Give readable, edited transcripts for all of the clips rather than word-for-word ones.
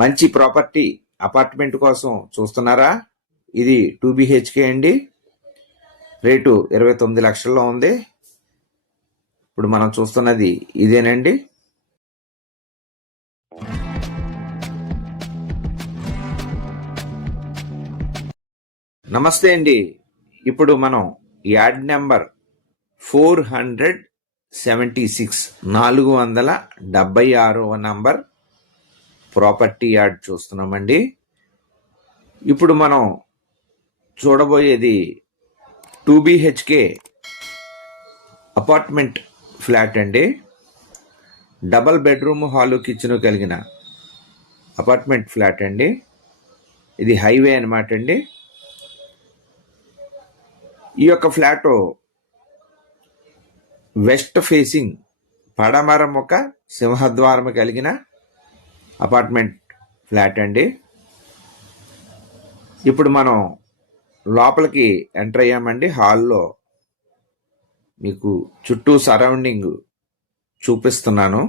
మంచి property apartment కోసం చూస్తున్నారా? ఇది 2 BHK అండి. రేటు 29 లక్షల్లో ఉంది. ఇప్పుడు మనం చూస్తున్నది ఇదేనండి. నమస్తే అండి. ఇప్పుడు మనం యార్డ్ నెంబర్ 476 476వ నంబర్ ప్రాపర్టీ యార్డ్ చూస్తున్నామండి. ఇప్పుడు మనం చూడబోయేది 2 BHK అపార్ట్మెంట్ ఫ్లాట్ అండి. డబల్ బెడ్రూమ్ హాలు కిచెన్ కలిగిన అపార్ట్మెంట్ ఫ్లాట్ అండి. ఇది హైవే అన్నమాట అండి. ఈ యొక్క ఫ్లాట్ వెస్ట్ ఫేసింగ్ పడమర ముఖ సింహద్వారం కలిగిన అపార్ట్మెంట్ ఫ్లాట్ అండి. ఇప్పుడు మనం లోపలికి ఎంటర్ అయ్యామండి. హాల్లో మీకు చుట్టూ సరౌండింగ్ చూపిస్తున్నాను.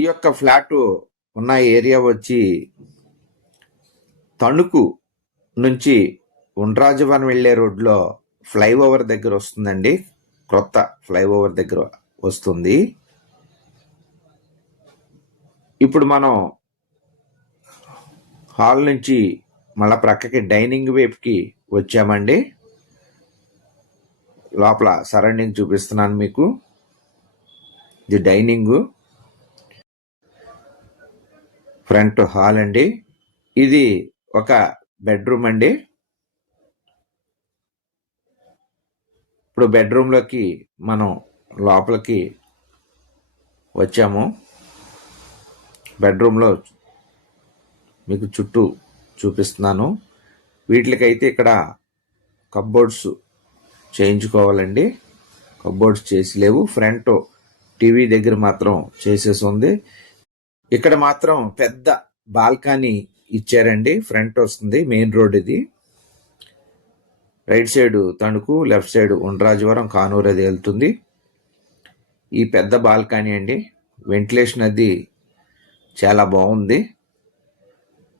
ఈ యొక్క ఫ్లాట్ ఉన్న ఏరియా వచ్చి తణుకు నుంచి ఉండ్రాజవరం వెళ్ళే రోడ్లో ఫ్లైఓవర్ దగ్గర వస్తుందండి. క్రొత్త ఫ్లైఓవర్ దగ్గర వస్తుంది. ఇప్పుడు మనం హాల్ నుంచి మళ్ళా ప్రక్కకి డైనింగ్ వైపుకి వచ్చామండి. లోపల సరౌండింగ్ చూపిస్తున్నాను మీకు. ఇది డైనింగ్, ఫ్రంట్ హాల్ అండి. ఇది ఒక బెడ్రూమ్ అండి. ఇప్పుడు బెడ్రూమ్లోకి మనం లోపలికి వచ్చాము. బెడ్రూమ్లో మీకు చుట్టూ చూపిస్తున్నాను. వీటికైతే ఇక్కడ కప్బోర్డ్స్ చేయించుకోవాలండి. కప్బోర్డ్స్ చేసి లేవు. ఫ్రంట్ టీవీ దగ్గర మాత్రం చేసేసి ఉంది. ఇక్కడ మాత్రం పెద్ద బాల్కనీ ఇచ్చారండి. ఫ్రంట్ వస్తుంది, మెయిన్ రోడ్ ఇది. Right side Tanuku, left side Undrajavaram, Kanuru అది వెళ్తుంది. ఈ పెద్ద బాల్కనీ అండి. వెంటిలేషన్ అది చాలా బాగుంది.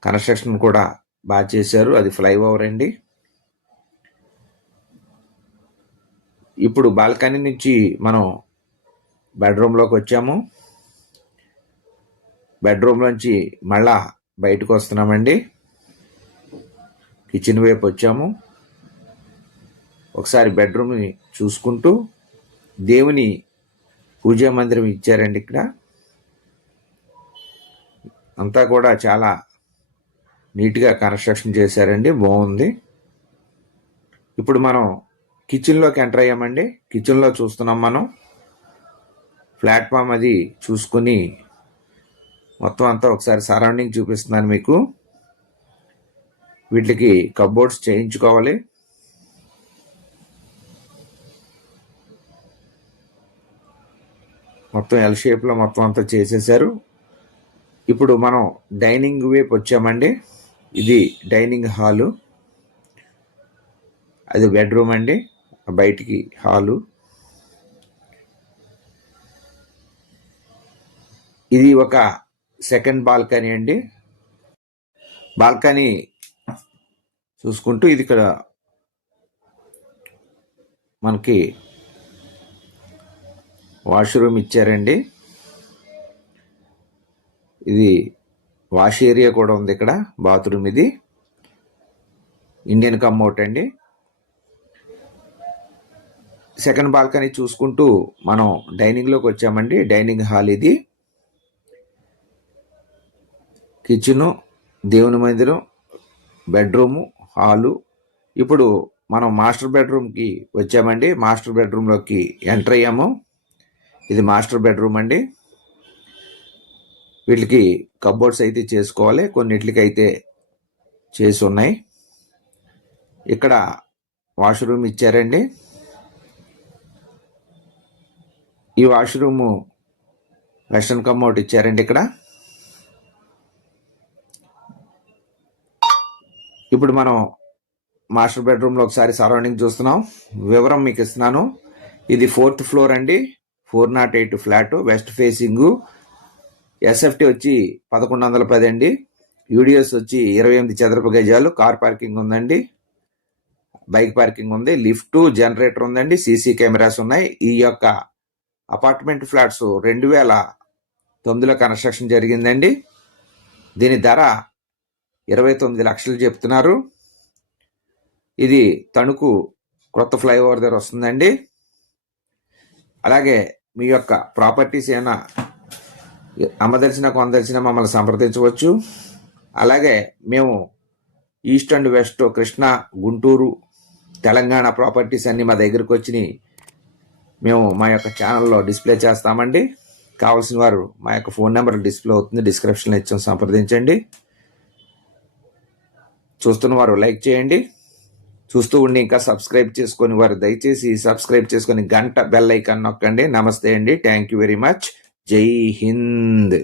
కన్స్ట్రక్షన్ కూడా బాగా చేశారు. అది ఫ్లైఓవర్ అండి. ఇప్పుడు బాల్కనీ నుంచి మనం బెడ్రూమ్లోకి వచ్చాము. బెడ్రూమ్ నుంచి మళ్ళా బయటకు వస్తున్నామండి. కిచెన్ వైపు వచ్చాము. ఒకసారి బెడ్రూమ్ని చూసుకుంటూ దేవుని పూజా మందిరం ఇచ్చారండి. ఇక్కడ అంతా కూడా చాలా నీట్గా కన్స్ట్రక్షన్ చేశారండి. బాగుంది. ఇప్పుడు మనం కిచెన్లోకి ఎంటర్ అయ్యామండి. కిచెన్లో చూస్తున్నాం మనం. ప్లాట్ఫామ్ అది చూసుకుని మొత్తం అంతా ఒకసారి సరౌండింగ్ చూపిస్తున్నాను మీకు. వీటికి కప్బోర్డ్స్ చేయించుకోవాలి. మొత్తం ఎల్ షేప్లో మొత్తం అంతా చేసేసారు. ఇప్పుడు మనం డైనింగ్ వైపు వచ్చామండి. ఇది డైనింగ్ హాలు, అది బెడ్రూమ్ అండి. బయటికి హాలు. ఇది ఒక సెకండ్ బాల్కనీ అండి. బాల్కనీ చూసుకుంటూ ఇది ఇక్కడ మనకి వాష్రూమ్ ఇచ్చారండి. ఇది వాష్ ఏరియా కూడా ఉంది ఇక్కడ. బాత్రూమ్ ఇది. ఇండియన్ కమ్అవుట్ అండి. సెకండ్ బాల్కనీ చూసుకుంటూ మనం డైనింగ్లోకి వచ్చామండి. డైనింగ్ హాల్ ఇది. కిచెను, దేవుని మందిరం, బెడ్రూము, హాలు. ఇప్పుడు మనం మాస్టర్ బెడ్రూమ్కి వచ్చామండి. మాస్టర్ బెడ్రూమ్లోకి ఎంటర్ అయ్యాము. ఇది మాస్టర్ బెడ్రూమ్ అండి. వీటికి కప్బోర్డ్స్ అయితే చేసుకోవాలి. కొన్నిటికి అయితే చేసి ఉన్నాయి. ఇక్కడ వాష్రూమ్ ఇచ్చారండి. ఈ వాష్రూము వెస్టర్న్ కమ్అవుట్ ఇచ్చారండి ఇక్కడ. ఇప్పుడు మనం మాస్టర్ బెడ్రూమ్లో ఒకసారి సరౌండింగ్ చూస్తున్నాం. వివరం మీకు ఇస్తున్నాను. ఇది 4th ఫ్లోర్ అండి. 408 ఫ్లాట్, వెస్ట్ ఫేసింగ్, ఎస్ఎఫ్టీ వచ్చి 1110 అండి. యూడిఎస్ వచ్చి 28 చదరపు గజాలు. కార్ పార్కింగ్ ఉందండి, బైక్ పార్కింగ్ ఉంది, లిఫ్ట్, జనరేటర్ ఉందండి, సీసీ కెమెరాస్ ఉన్నాయి. ఈ యొక్క అపార్ట్మెంట్ ఫ్లాట్స్ 2009లో కన్స్ట్రక్షన్ జరిగిందండి. దీని ధర 29 లక్షలు చెప్తున్నారు. ఇది తణుకు కొత్త ఫ్లైఓవర్ దగ్గర వస్తుందండి. అలాగే మీ యొక్క ప్రాపర్టీస్ ఏమైనా అమ్మదలిచిన కొనదలిచిన మమ్మల్ని సంప్రదించవచ్చు. అలాగే మేము east and west, Krishna, Guntur, Telangana properties అన్నీ మా దగ్గరకు వచ్చినాయి మేము మా యొక్క ఛానల్లో డిస్ప్లే చేస్తామండి. కావాల్సిన వారు మా యొక్క ఫోన్ నెంబర్ డిస్ప్లే అవుతుంది, డిస్క్రిప్షన్లో ఇచ్చాం, సంప్రదించండి. చూస్తున్న వారు లైక్ చేయండి. చూస్తూ ఉండి ఇంకా సబ్స్క్రైబ్ చేసుకొని వారు దయచేసి సబ్స్క్రైబ్ చేసుకొని గంట బెల్ ఐకాన్ నొక్కండి. నమస్తే అండి, థ్యాంక్ యూ వెరీ మచ్. జై హింద్.